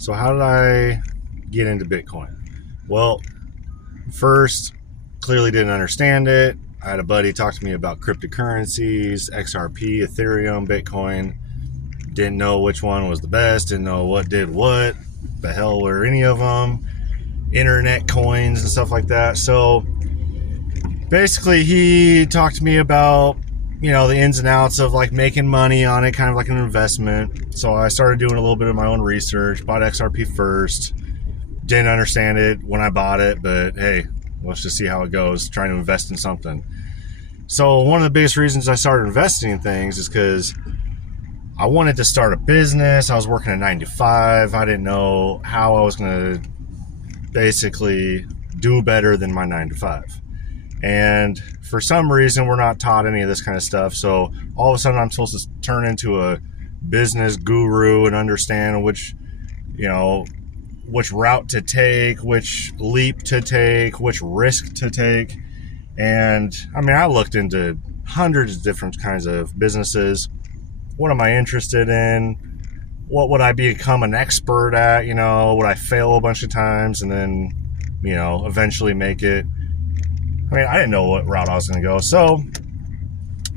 So how did I get into Bitcoin? Well, first, clearly didn't understand it. I had a buddy talk to me about cryptocurrencies, XRP, Ethereum, Bitcoin. Didn't know which one was the best, didn't know what did what, the hell were any of them, internet coins and stuff like that. So basically he talked to me about, the ins and outs of like making money on it, kind of like an investment. So I started doing a little bit of my own research, bought XRP first. Didn't understand it when I bought it, but hey, let's just see how it goes, trying to invest in something. So one of the biggest reasons I started investing in things is because I wanted to start a business. I was working a 9 to 5. I didn't know how I was going to basically do better than my 9 to 5. And for some reason, we're not taught any of this kind of stuff. So all of a sudden, I'm supposed to turn into a business guru and understand which route to take, which leap to take, which risk to take. And I looked into hundreds of different kinds of businesses. What am I interested in? What would I become an expert at? Would I fail a bunch of times and then, eventually make it? I didn't know what route I was going to go. So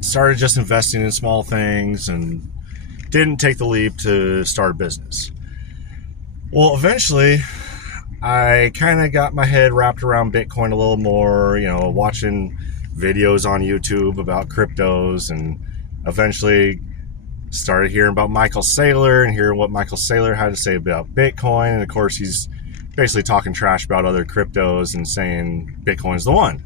started just investing in small things and didn't take the leap to start a business. Well, eventually I kind of got my head wrapped around Bitcoin a little more, watching videos on YouTube about cryptos, and eventually started hearing about Michael Saylor and hearing what Michael Saylor had to say about Bitcoin. And of course, he's basically talking trash about other cryptos and saying Bitcoin's the one.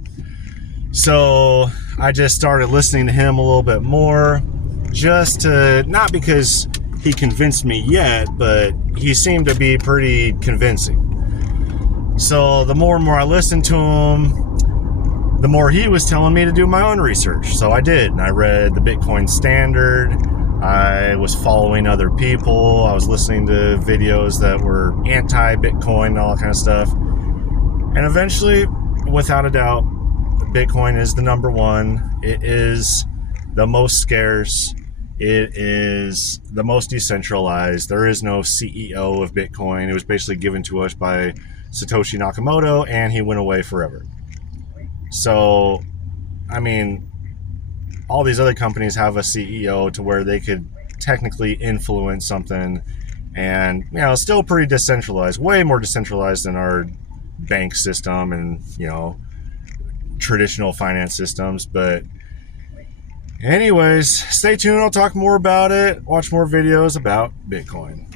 So I just started listening to him a little bit more, just to, not because he convinced me yet, but he seemed to be pretty convincing. So the more and more I listened to him, the more he was telling me to do my own research. So I did, and I read the Bitcoin Standard. I was following other people. I was listening to videos that were anti-Bitcoin and all that kind of stuff. And eventually, without a doubt, Bitcoin is the number one. It is the most scarce. It is the most decentralized. There is no CEO of Bitcoin. It was basically given to us by Satoshi Nakamoto, and he went away forever. So, all these other companies have a CEO to where they could technically influence something, and still pretty decentralized, way more decentralized than our bank system and traditional finance systems. But anyways, stay tuned. I'll talk more about it, watch more videos about Bitcoin.